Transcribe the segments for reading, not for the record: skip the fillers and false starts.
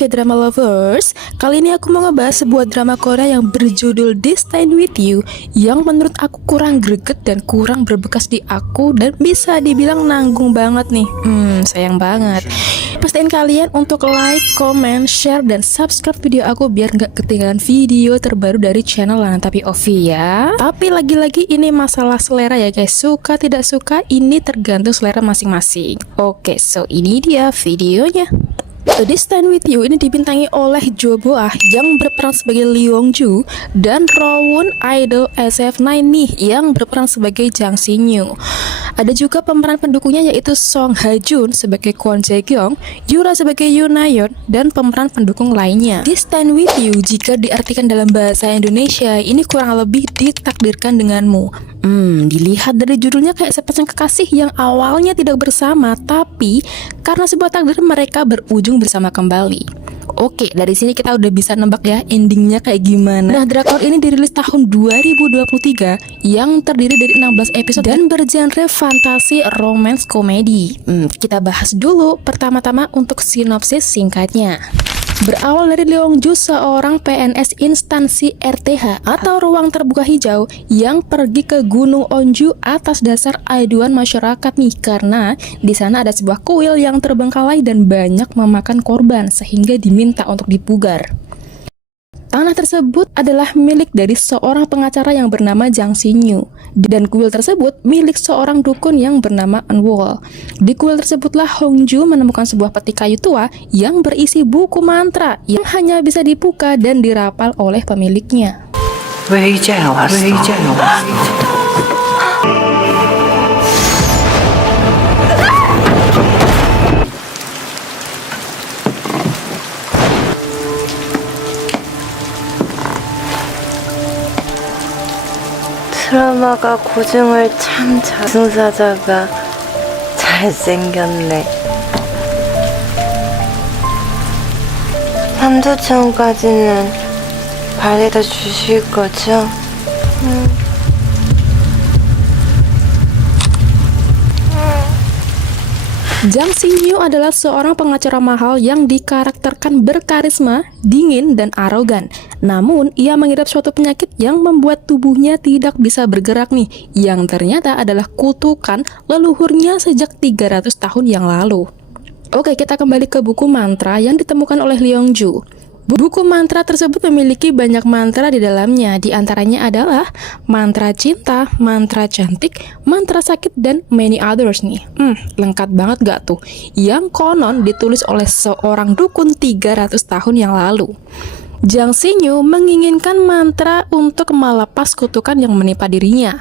K-drama lovers, kali ini aku mau ngebahas sebuah drama Korea yang berjudul Destined With You, yang menurut aku kurang greget dan kurang berbekas di aku dan bisa dibilang nanggung banget nih. Sayang banget. Pastiin kalian untuk like, comment, share, dan subscribe video aku biar nggak ketinggalan video terbaru dari channel Lana Tapi Ovi ya. Tapi lagi-lagi ini masalah selera ya guys, suka tidak suka ini tergantung selera masing-masing. Oke, so ini dia videonya. So, Destined With You ini dibintangi oleh Jo Bo-ah yang berperan sebagai Lee Yong-ju dan Rowoon idol SF9 nih yang berperan sebagai Jang Sin-yu. Ada juga pemeran pendukungnya yaitu Song Ha-jun sebagai Kwon Jae-kyung, Yura sebagai Yoon Na-yeon, dan pemeran pendukung lainnya. Destined With You jika diartikan dalam bahasa Indonesia ini kurang lebih ditakdirkan denganmu. Dilihat dari judulnya kayak sepasang kekasih yang awalnya tidak bersama, tapi karena sebuah takdir mereka berujung bersama kembali. Oke, dari sini kita udah bisa nebak ya endingnya kayak gimana. Nah, drakor ini dirilis tahun 2023 yang terdiri dari 16 episode dan bergenre fantasi romance komedi. Kita bahas dulu pertama-tama untuk sinopsis singkatnya. Berawal dari Lee Yong-ju, seorang PNS instansi RTH atau ruang terbuka hijau yang pergi ke Gunung Onju atas dasar aduan masyarakat nih, karena di sana ada sebuah kuil yang terbengkalai dan banyak memakan korban sehingga diminta untuk dipugar. Tanah tersebut adalah milik dari seorang pengacara yang bernama Jang Sin-yu, dan kuil tersebut milik seorang dukun yang bernama Eun-wol. Di kuil tersebutlah Hong-ju menemukan sebuah peti kayu tua yang berisi buku mantra yang hanya bisa dibuka dan dirapal oleh pemiliknya. 드라마가 고증을 참 저승사자가 잘생겼네. 3주쯤까지는 발에다 주실 거죠? Jang Sin-yu adalah seorang pengacara mahal yang dikarakterkan berkarisma, dingin, dan arogan. Namun, ia mengidap suatu penyakit yang membuat tubuhnya tidak bisa bergerak nih, yang ternyata adalah kutukan leluhurnya sejak 300 tahun yang lalu. Oke, kita kembali ke buku mantra yang ditemukan oleh Lee Yong-ju. Buku mantra tersebut memiliki banyak mantra di dalamnya, di antaranya adalah mantra cinta, mantra cantik, mantra sakit, dan many others nih. Lengkap banget gak tuh? Yang konon ditulis oleh seorang dukun 300 tahun yang lalu. Jang Sin-yu menginginkan mantra untuk melepas kutukan yang menimpa dirinya.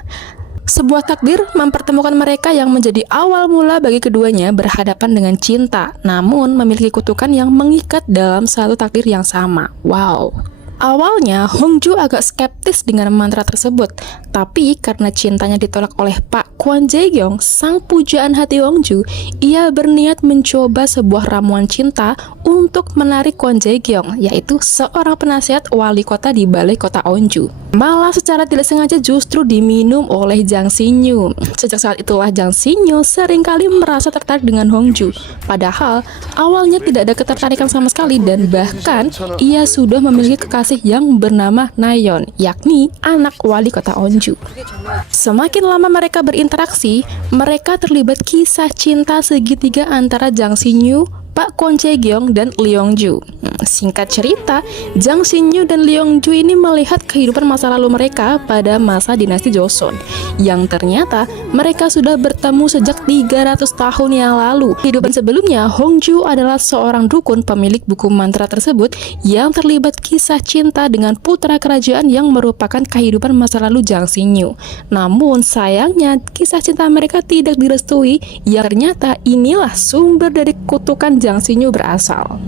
Sebuah takdir mempertemukan mereka yang menjadi awal mula bagi keduanya berhadapan dengan cinta, namun memiliki kutukan yang mengikat dalam satu takdir yang sama. Wow. Awalnya, Hong-ju agak skeptis dengan mantra tersebut, tapi karena cintanya ditolak oleh Pak Kwon Jae-kyung, sang pujaan hati Hong-ju, ia berniat mencoba sebuah ramuan cinta untuk menarik Kwon Jae-kyung, yaitu seorang penasihat wali kota di balai kota Onju. Malah secara tidak sengaja justru diminum oleh Jang Sin-yu. Sejak saat itulah Jang Sin-yu seringkali merasa tertarik dengan Hong-ju, padahal awalnya tidak ada ketertarikan sama sekali dan bahkan ia sudah memiliki kekasih yang bernama Na-yeon, yakni anak wali kota Onju. Semakin lama mereka berinteraksi, mereka terlibat kisah cinta segitiga antara Jang Sin-yu, Pak Kwon Jae-kyung, dan Lee Yong-ju. Singkat cerita, Jang Sin-yu dan Lee Yong-ju ini melihat kehidupan masa lalu mereka pada masa dinasti Joseon, yang ternyata mereka sudah bertemu sejak 300 tahun yang lalu. Kehidupan sebelumnya, Hong-ju adalah seorang dukun pemilik buku mantra tersebut yang terlibat kisah cinta dengan putra kerajaan yang merupakan kehidupan masa lalu Jang Sin-yu. Namun sayangnya kisah cinta mereka tidak direstui, yang ternyata inilah sumber dari kutukan Jang Sin-yu berasal.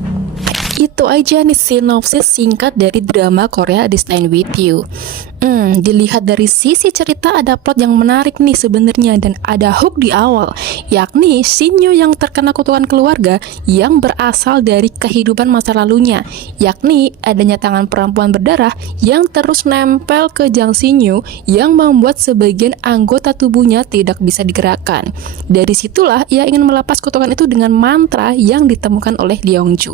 Itu aja nih sinopsis singkat dari drama Korea Destined With You. Dilihat dari sisi cerita ada plot yang menarik nih sebenarnya, dan ada hook di awal, yakni Sin-yu yang terkena kutukan keluarga yang berasal dari kehidupan masa lalunya, yakni adanya tangan perempuan berdarah yang terus nempel ke Jang Sin-yu yang membuat sebagian anggota tubuhnya tidak bisa digerakkan. Dari situlah ia ingin melepas kutukan itu dengan mantra yang ditemukan oleh Lee Yong-ju.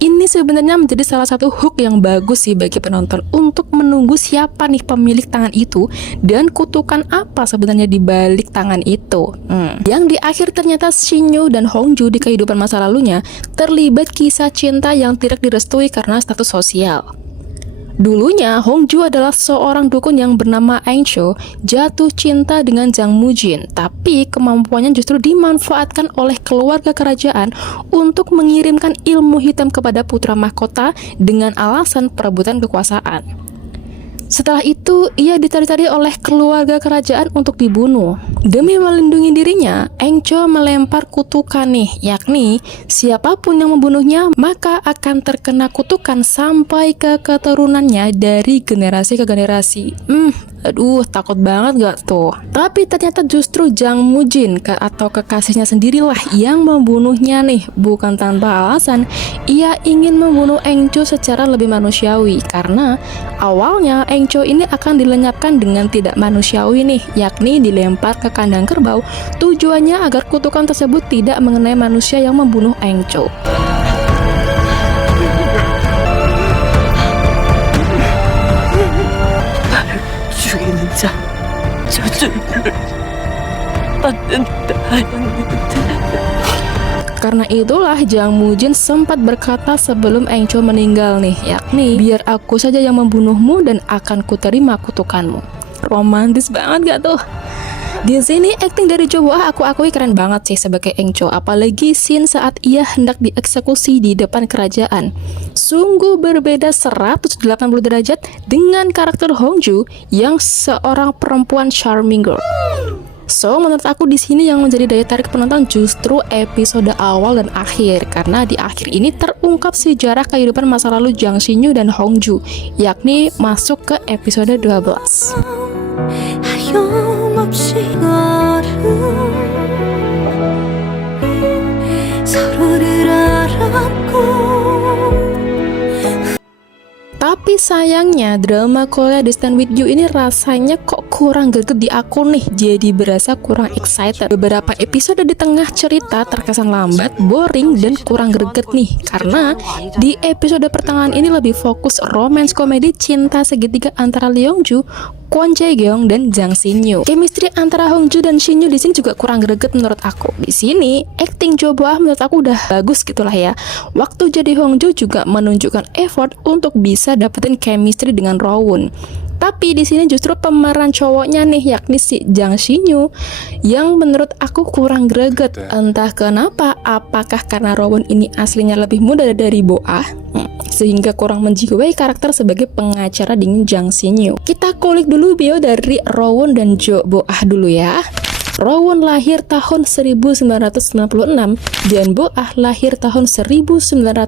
Ini sebenarnya menjadi salah satu hook yang bagus sih bagi penonton untuk menunggu siapa nih pemilik tangan itu dan kutukan apa sebenarnya di balik tangan itu. Yang di akhir ternyata Shinyu dan Hongju di kehidupan masa lalunya terlibat kisah cinta yang tidak direstui karena status sosial. Dulunya, Hongju adalah seorang dukun yang bernama Aengcho jatuh cinta dengan Jang Mujin, tapi kemampuannya justru dimanfaatkan oleh keluarga kerajaan untuk mengirimkan ilmu hitam kepada putra mahkota dengan alasan perebutan kekuasaan. Setelah itu, ia dicari-cari oleh keluarga kerajaan untuk dibunuh. Demi melindungi dirinya, Aengcho melempar kutukan nih, yakni siapapun yang membunuhnya maka akan terkena kutukan sampai ke keturunannya dari generasi ke generasi. Aduh, takut banget gak tuh? Tapi ternyata justru Jang Mujin atau kekasihnya sendirilah yang membunuhnya nih. Bukan tanpa alasan, ia ingin membunuh Aengcho secara lebih manusiawi. Karena awalnya Aengcho ini akan dilenyapkan dengan tidak manusiawi nih, yakni dilempar ke kandang kerbau. Tujuannya agar kutukan tersebut tidak mengenai manusia yang membunuh Aengcho. 죽이는 자, 저주를 받는다. Karena itulah Jang Mujin sempat berkata sebelum Aengcho meninggal nih, yakni biar aku saja yang membunuhmu dan akan kuterima kutukanmu. Romantis banget gak tuh? Di sini acting dari Jo Bo-ah aku akui keren banget sih sebagai Aengcho, apalagi scene saat ia hendak dieksekusi di depan kerajaan. Sungguh berbeda 180 derajat dengan karakter Hongju yang seorang perempuan charming girl. So, menurut aku di sini yang menjadi daya tarik penonton justru episode awal dan akhir, karena di akhir ini terungkap sejarah kehidupan masa lalu Jang Shinyu dan Hongju, yakni masuk ke episode 12. Tapi sayangnya drama Korea The Stand With You ini rasanya kok kurang greget di aku nih, jadi berasa kurang excited. Beberapa episode di tengah cerita terkesan lambat, boring, dan kurang greget nih, karena di episode pertengahan ini lebih fokus romance komedi cinta segitiga antara Lee Yong-ju, Kwon Jae-kyung, dan Jang Shin-yu. Chemistry antara Hongju dan Shin-yu di sini juga kurang greget menurut aku. Di sini acting Jo Bo-ah menurut aku udah bagus gitulah ya. Waktu jadi Hongju juga menunjukkan effort untuk bisa dapetin chemistry dengan Rowoon. Tapi di sini justru pemeran cowoknya nih, yakni si Jang Shin-yu, yang menurut aku kurang greget. Entah kenapa, apakah karena Rowoon ini aslinya lebih muda dari Bo-ah, sehingga kurang menjiwai karakter sebagai pengacara dingin Jang Shin-yu. Kita kulik dulu bio dari Rowoon dan Jo Bo-ah dulu ya. Rowoon lahir tahun 1996 dan Bo-ah lahir tahun 1991.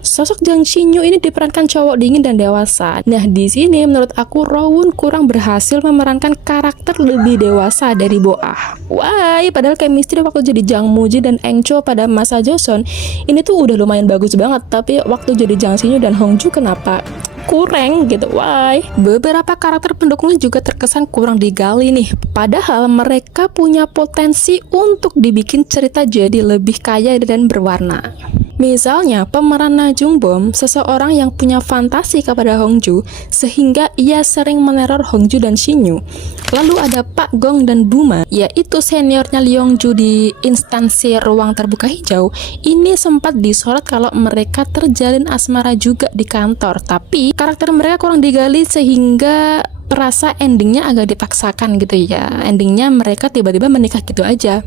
Sosok Jang Shin-yu ini diperankan cowok dingin dan dewasa. Nah, di sini menurut aku Rowoon kurang berhasil memerankan karakter lebih dewasa dari Bo-ah. Why? Padahal chemistry waktu jadi Jang Mujin dan Aengcho pada masa Joseon ini tuh udah lumayan bagus banget, tapi waktu jadi Jang Shin-yu dan Hongju kenapa kurang gitu? Why? Beberapa karakter pendukungnya juga terkesan kurang digali nih, padahal mereka punya potensi untuk dibikin cerita jadi lebih kaya dan berwarna. Misalnya pemeran Na Jung Bom, seseorang yang punya fantasi kepada Hongju sehingga ia sering meneror Hongju dan Shin-yu. Lalu ada Pak Gong dan Buma, yaitu seniornya Lee Yong-ju di instansi ruang terbuka hijau. Ini sempat disorot kalau mereka terjalin asmara juga di kantor, tapi karakter mereka kurang digali sehingga terasa endingnya agak dipaksakan gitu ya. Endingnya mereka tiba-tiba menikah gitu aja.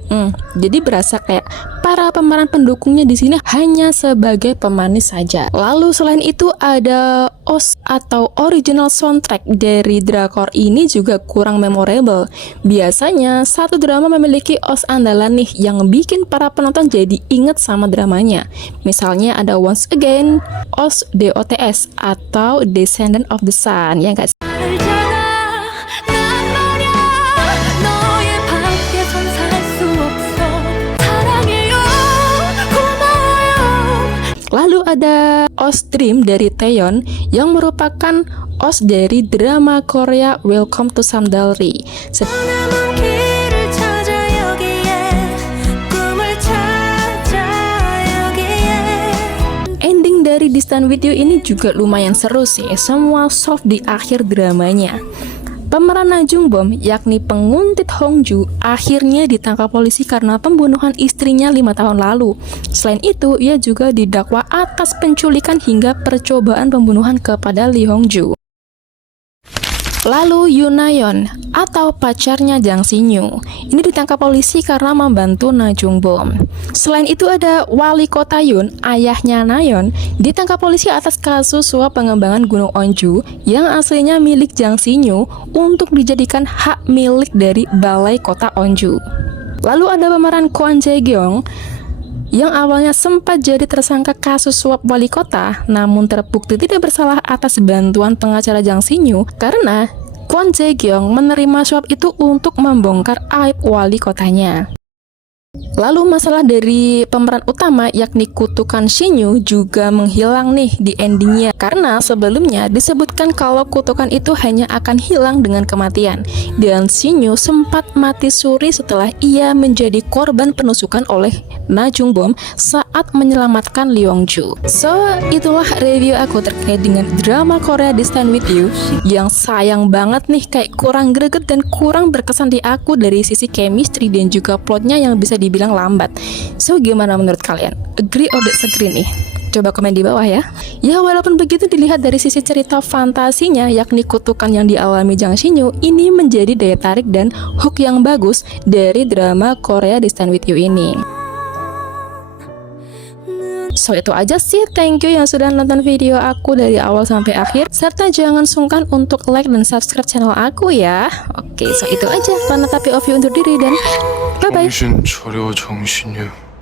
Jadi berasa kayak para pemeran pendukungnya di sini hanya sebagai pemanis saja. Lalu selain itu ada OST atau original soundtrack dari drakor ini juga kurang memorable. Biasanya satu drama memiliki OST andalan nih yang bikin para penonton jadi inget sama dramanya. Misalnya ada Once Again, OST DOTS atau Descendant of the Sun, ya nggak sih? Lalu ada OST Dream dari Taeyeon yang merupakan OST dari drama Korea Welcome to Samdalri. dari Distant With You ini juga lumayan seru sih, semua soft di akhir dramanya. Pemeran Najung Bom, yakni penguntit Hongju, akhirnya ditangkap polisi karena pembunuhan istrinya 5 tahun lalu. Selain itu, ia juga didakwa atas penculikan hingga percobaan pembunuhan kepada Lee Hongju. Lalu Yoon Na-yeon atau pacarnya Jang Si-nyu ini ditangkap polisi karena membantu Najung Bom. Selain itu ada wali kota Yoon, ayahnya Na-yeon, ditangkap polisi atas kasus suap pengembangan Gunung Onju yang aslinya milik Jang Si-nyu untuk dijadikan hak milik dari balai kota Onju. Lalu ada pemeran Kwon Jae-gyong yang awalnya sempat jadi tersangka kasus suap wali kota, namun terbukti tidak bersalah atas bantuan pengacara Jang Si-nyu karena Kwon Jae-gyong menerima suap itu untuk membongkar aib wali kotanya. Lalu masalah dari pemeran utama yakni kutukan Shinyu juga menghilang nih di endingnya, karena sebelumnya disebutkan kalau kutukan itu hanya akan hilang dengan kematian, dan Shinyu sempat mati suri setelah ia menjadi korban penusukan oleh Najung Bom saat menyelamatkan Lee Hongju. So, itulah review aku terkait dengan drama Korea Distant With You yang sayang banget nih kayak kurang greget dan kurang berkesan di aku dari sisi chemistry dan juga plotnya yang bisa dibilang lambat. So, gimana menurut kalian? Agree or disagree nih? Coba komen di bawah ya. Ya, walaupun begitu, dilihat dari sisi cerita fantasinya, yakni kutukan yang dialami Jang Si-nyu, ini menjadi daya tarik dan hook yang bagus dari drama Korea Distant With You ini. So, itu aja sih. Thank you yang sudah nonton video aku dari awal sampai akhir. Serta jangan sungkan untuk like dan subscribe channel aku ya. Oke, so itu aja. Panatapi of you undur diri dan bye-bye. 정신 차려 정신이야.